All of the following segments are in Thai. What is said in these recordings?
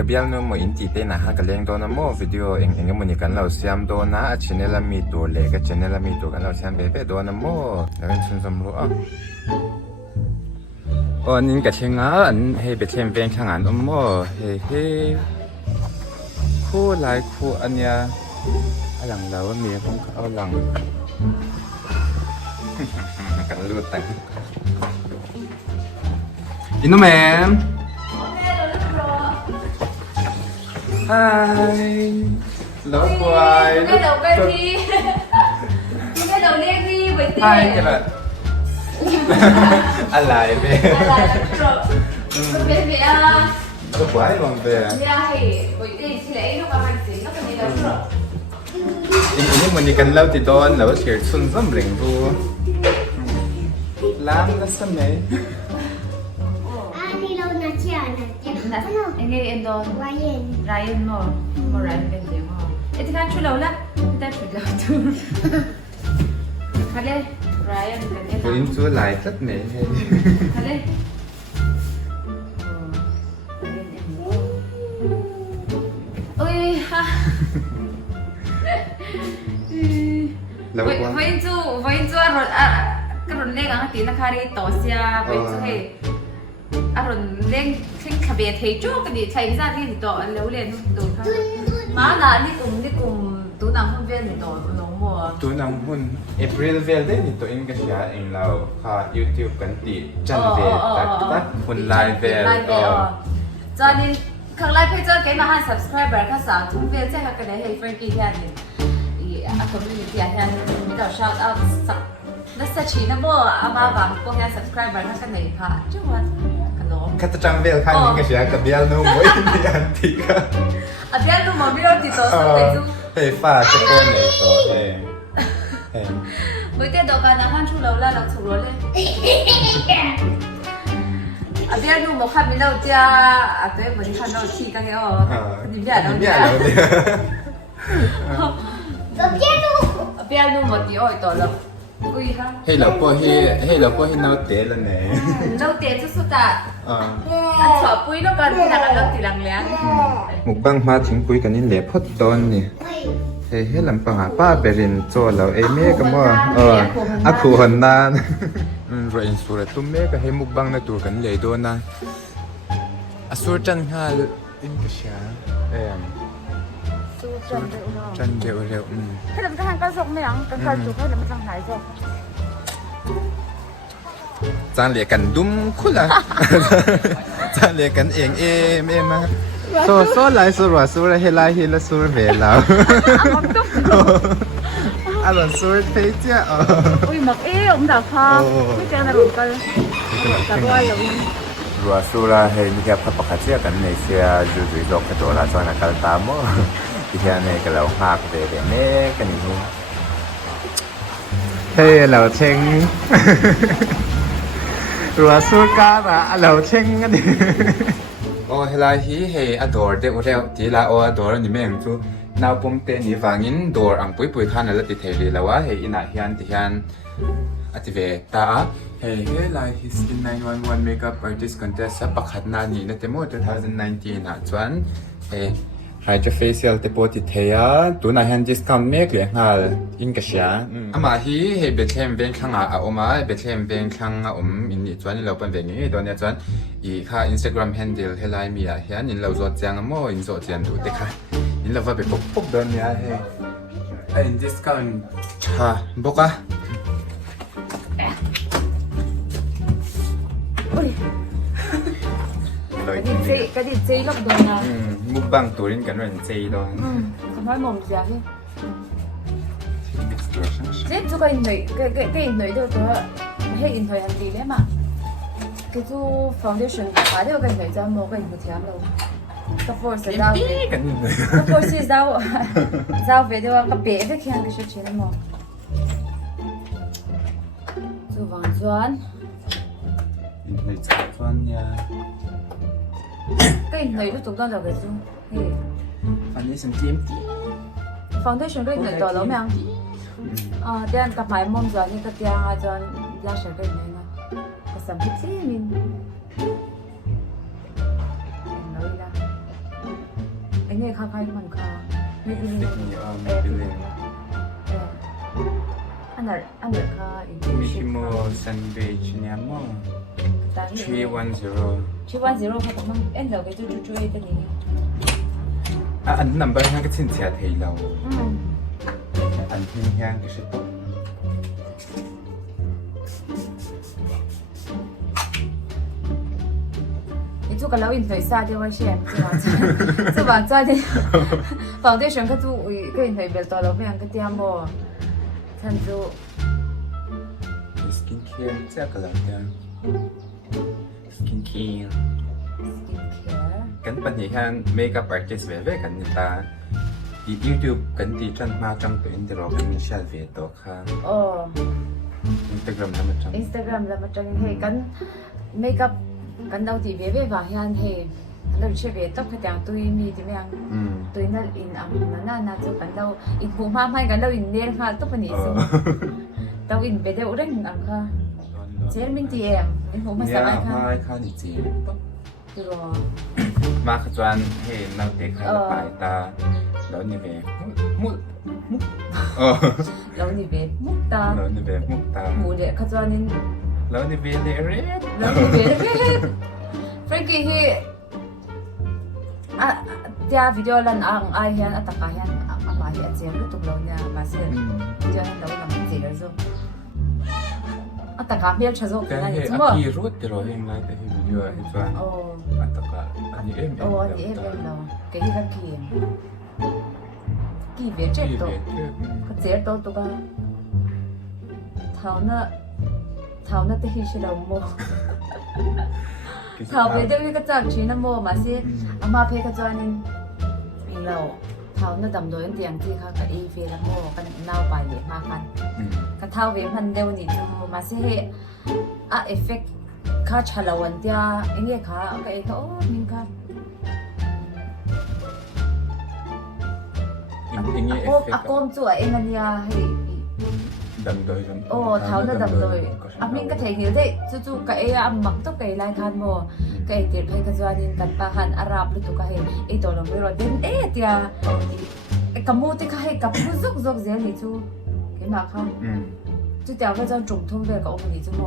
กระเบียลโนโมอินจีเตนะฮะกระเลงโดนโมวิดีโอเองก็มันนี่กันเราเสียมโดนนะชแนลมีตัวเล็กชแนลมีตัวกันเราเสียมเป๊ะโดนโมแล้วเป็นชุนสมรู้อ๋อนี่กับเชงอ่ะอันให้ไปเทียมเป็นข้างอันโมเฮ้คู่หลายคู่อันเนี้ยหลังเราว่ามีคงเอาหลังกันรูดแต่งอินโนแมนฮายแล้วควายไม่เดี๋ยวไปทีไม่เดี๋ยวเรียกพี่ไปตีฮายจะแบบอะไรเบ้อะไรครับเบ้เบ้อะก็ควายลงเบ้ใช่ไปตีที่ไหนลูกอะไรสิลูกคนนี้เราชอบini menikan laut di don laut skirt sun zamring tu lam la samaiนี่เราหน้าเชี่ยini Indo Ryan mo Ryanเป็นเดียวมั้งที่การช่วยเราละได้ช่วยเราดูเขาเลย Ryan เป็นเดียว tu in tu lai tat me เขาเลยโอ้ยฮะVoin tu aron leng ang tin nakari tosya voin tu he aron leng thing khabe thei chu ka di thai za thi to lo len do tha ma na ni kum tu nam hon vel ni to no mo tu nam hun April vel de ni to in ka sia in lao kha YouTube kan ti chan vel tak hun live vel cho nên khang live page cái mà han subscriber ka sa thum vel che ka ne hey Frankie hian ni community hian mi da shout outนักชีนะบ่อามาบางพวกนี้ subscriber ถ้ากันไหนพะจังหวัดขนม kata chan vel kha ni ka sia ka bial no mo in ni antika อ่ะเดี๋ยวดูหมอพี่เราติดต่อสุดเลยจู hey fa te ko ne to hey ไม่ได้ดอกกันนะฮันชูเราละเราถูกเลยอ่ะเดี๋ยวดูหมอคันมีเราจ้าอ่ะตัวเหมือนคันเราขี้กันเหรอนี่แบบเราเนี่ยเปียโนหมดที่อ้อยต่อแล้วอุ้ยค่ะhey lo po hi nau te la ne เราเตะสุดๆอ่ะอันสอบปุ้ยแล้วกันที่นักเราตีหลังเลี้ยง mukbang ma thing pui kan in le phot don ni he lam pa ha pa berin cho lo e me ka mo a khu hon na ro in sura tum me ka he mukbang na tur kan le do na asur chan ha in ka sha chan de o leให้เราไปทางกันสกไม่หยังกันกันสุกให้เราไปทางไหนสกจานเลียกันดุมคุละจานเลียกันเองมาโซไลสุระสุระเฮลาเฮลสุระเวลาอร่อยสุระเทเจ้าอุ้ยหมักผมด่าพาไม่เจอในหลุมกันแต่ว่าเรารัวสุระเฮนี่แค่พับปะคัดเจ้ากันในเสียจุดๆดอกกระโดดละจอนกันตามมั้งที่แค่ในก็เราหักเด็กๆนี่กันนี่เฮ้ยเราเชงรัวสุก้าละเราเชงกันดิโอ้เฮลาฮีเฮอดอร์เดวเรลทีลาโออดอร์นี่แม่งจูนาวปมเตนี่ฟังอินดอร์อังปุยขันแล้วติเทลีแล้วว่าเฮอินาฮิอันติฮันอติเวตาเฮลาฮีสกิน911 makeup artist contest สับปักขัดนานี่นะเตโม2019นะจวนเฮHydra facial เตโปติเทียตัวนั้นฮัน discount เมกเลยฮะอินกระเชียอามาฮีเฮเบทเลมเบนข้างอ่ะออกมาเบทเลมเบนข้างอ่ะอินนี่จวนนี่เราเป็นแบบนี้ตอนนี้จวนอีค่ะ Instagram handle เฮลายมีอ่ะเฮียนี่เราจดแจ้งอ่ะโม่อินจดแจ้งดูเด็กค่ะนี่เราว่าไปปุ๊บเดินเนี่ยเฮ้ไอ้ discount ช่าบอกอ่ะcái gì chơi lắm rồi nè mukbangตัวนี้กันเป็นchơi đó không nói mồm gì à thế chú cái người đâu đó hay in thời hành gì đấy mà cái chú foundation phải theo cái người cho mua cái một tháng đâu cái force giao về cái force giao về đâu cái bé cái kia cái chuyện mà chú vàng doan người doan nha cái này nó chúng ta là cái gì? Foundation tiêm Foundation cái này to lắm không? Đen cặp máy mông rồi nhưng cái đen cho blush cái này nè, cái sản phẩm gì mình nói ra เนี่ยค่ะใครมันค่ะไม่เป็น Stick ไร me on feeling. อันนั้นค่ะอีก Mikimo sandwich niya mo. 310. ชื่อว่า zero ค่ะมันเอ็นเราก็จะช่วยตัวนี้ An number hang ka chin chia thei lo. อืม An hin hang ka shi to. 你做个老人腿撒掉我先，这把抓的，foundation 佢做會個人腿別多了，咩樣個點麼？趁做 Skincare cha ka lang yan. Skincare. skincare， Kan pan hi han makeup artist ve ve kan ni ta. I YouTube kan ti chan ma chang to in ro kan share ve to kha. 哦 Instagram na ma chang. ，Instagram แล้วมันจะเห็นกัน makeup กันเราที่เว็บว่าเห็นเห็นเราเชื่อเว็บต้องขยันตุยมีที่ไม่ยัง ตุยนั่นอินอันนั้นน่าจะกันเราอินหูมาให้กันเราอินเลี้ยงค่ะต้องเป็นอีสุเราอินไปเดี๋ยวเร่งอันค่ะเช้ามินทีเอ็มอินหูมาสัก Nia อันค่ะ mai kha ni chi. ตัว Ma kha chuan he nau te kha la pai ta. Lo ni ve. Mu. เรานี่เว็บมุกตา Lo ni ve muk ta. หมูเด็กขจรนิน Lo ni ve le re. เรานี่เว็บเฟรนกี้ที่อ่ะที่วิดีโอลันอ่างไอเฮียนอัตตาเฮียนอ่ะมาเฮียเจียงรู้ตุกเราเนี่ยมาเสียวิดีโอนั้นเราลำเจียร์ซูอัตตาเมียชะโซกัน Ka นี่ he จุ๊บ aki rut te ro heng lai te he video he chuan. โอ้ Ataka ani em โอ้อันนี้เอ็มเราเกี่ยวกับกี่กี่เว็บเจ็ดตัว ก็เจ๊โตตัวก็เท่านั้นแต่ที่เราโมเท่าไปเดี๋ยวนี้ก็จับชีนโมมาสิอามาเพก็จวนนี่เราเท่านั้นดำโดยเตียงที่เขาก็อีเฟลโมกันเน่าไปเลยมากันก็เท่าเวพันเดียวนี่จูมาสิอ่ะเอฟเฟกต์ข้าชะลาวันเดียอย่างเงี้ยค่ะก็เอก็โอ้มิงค่ะ Ini อากงจั่วเองอันเนี้ยให้ dam doi dam. โอ้เท้าน่ะดำเลยอ่ะมิงก็เทงอยู่ได้จู่ๆก็เอะมักต้องไกลายคันโมก็เอติดไปก็จวนินกันปะหันอาราบหรือตุกะเฮไอตัวเราไม่รอดเด่นเอะเตียไอกมูติกะเฮกับผู้ซุกซุกเสียนี่จู่เห็นมาค่ะจู่เตียวก็จะจุ่มทุ่มเวกับโอ้มันนี่จู่โม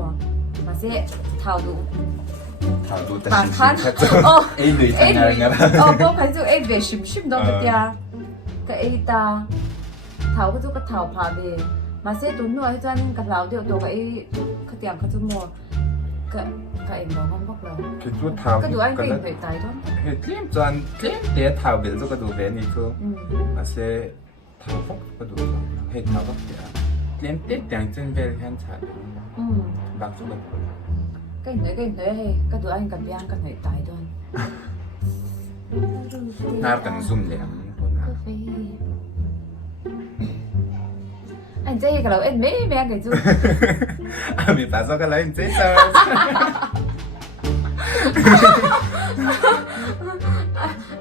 มาเสียเท้าดู Thảo du ta ปาก xin คัน xin โอ้ Ê đuổi เอ้ thằng nào ngã อ๋อพวกใครจู่เอ้เวชิมชิมดอกกะเตียก็เอตาเท้าก็จู่ก็เท้าพาเบมาเสียตุนหน่วยจวนกับเราเดียวตัวก็เอเขาเตียงเขาจู่โมก็เอ็มบอกห้องพวกเรา Cái chú thảo ก็ดูอันก็อินไปตายด้วย Cái tiêm toàn tiêm tía thảo biển cho cái đủ bé này chú อืม Mà sẽ thảo phốc cái đủ Hết thảo phốc tía Tiêm tiết tiếng chân về khen chả อืม Bác chú cái đủ ก็อินเลยให้ก็ดูอันกับย่างกันหน่อยตายด้วย Nà cần zoom lẻm Cô nà อันเจ๊กับเราเอ็นไม่แม่กับจู À mình bảo sao cái lấy anh chế sao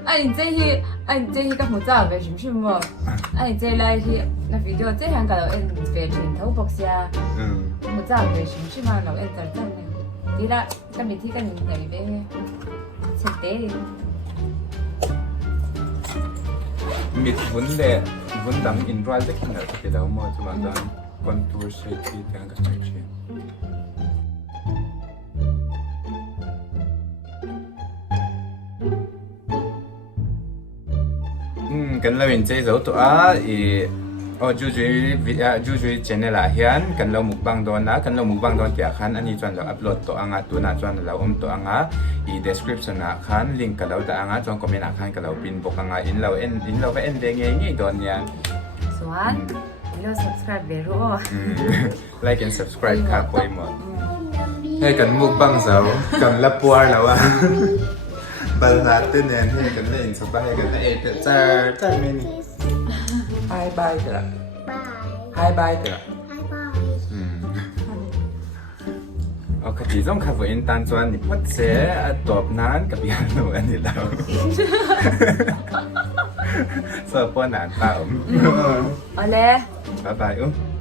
อันเจ๊กับหมูจ้าไปชิมชิมบ่อันเจ๊ไล่ที่ในวิดีโอเจ๊หันกับเราเอ็นไปชิมเท่าบอกเสีย Ừ หมูจ้าไปชิมชิมมาเราเอ็นจัดจังเลยดีละก็มีที่กันไหนไปเช็ดเต้ Mít vốn lệ Vốn đắm in roll tất cả cái đâu mà chú mà đoàn Contour shade thì tiếng cái chạy shade Kan lo in chơi dấu tụi á thì chú chú channel là hiền kan lo mukbang don á kan lo mukbang don kaya khan ani chuan lo upload to anga tu na chuan lo to anga i description na khan link ka lo ta anga chuan comment khan ka lo pin bok anga in lo ve en de nge don ya ส่วนเรา subscribe ไปรู้ like and subscribe ค่ะปอยหมดให้กันmukbang zau kan la puar lo á Balhat tên nền hay cần lên số 3 hay cần lên để cha mình hai bài được hai bài được cái gì trong khắp với tan toàn thì mất sẽ tộp nán cái biên đồ anh thì đâu sợ qua nản tao เอาเลย bye bye